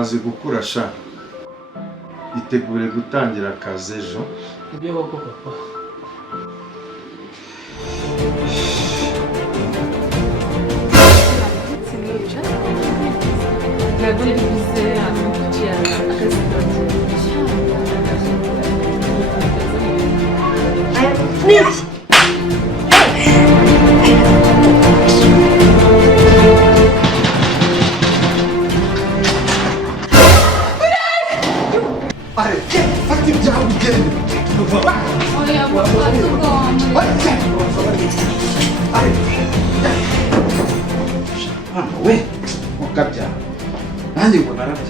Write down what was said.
amaze gukura sha. Itegure gutangira akazi ejo. Ibyo koko papa. Ntabwo bivuze akazi Niki? We, ukabya. Nanjye ngo narabya.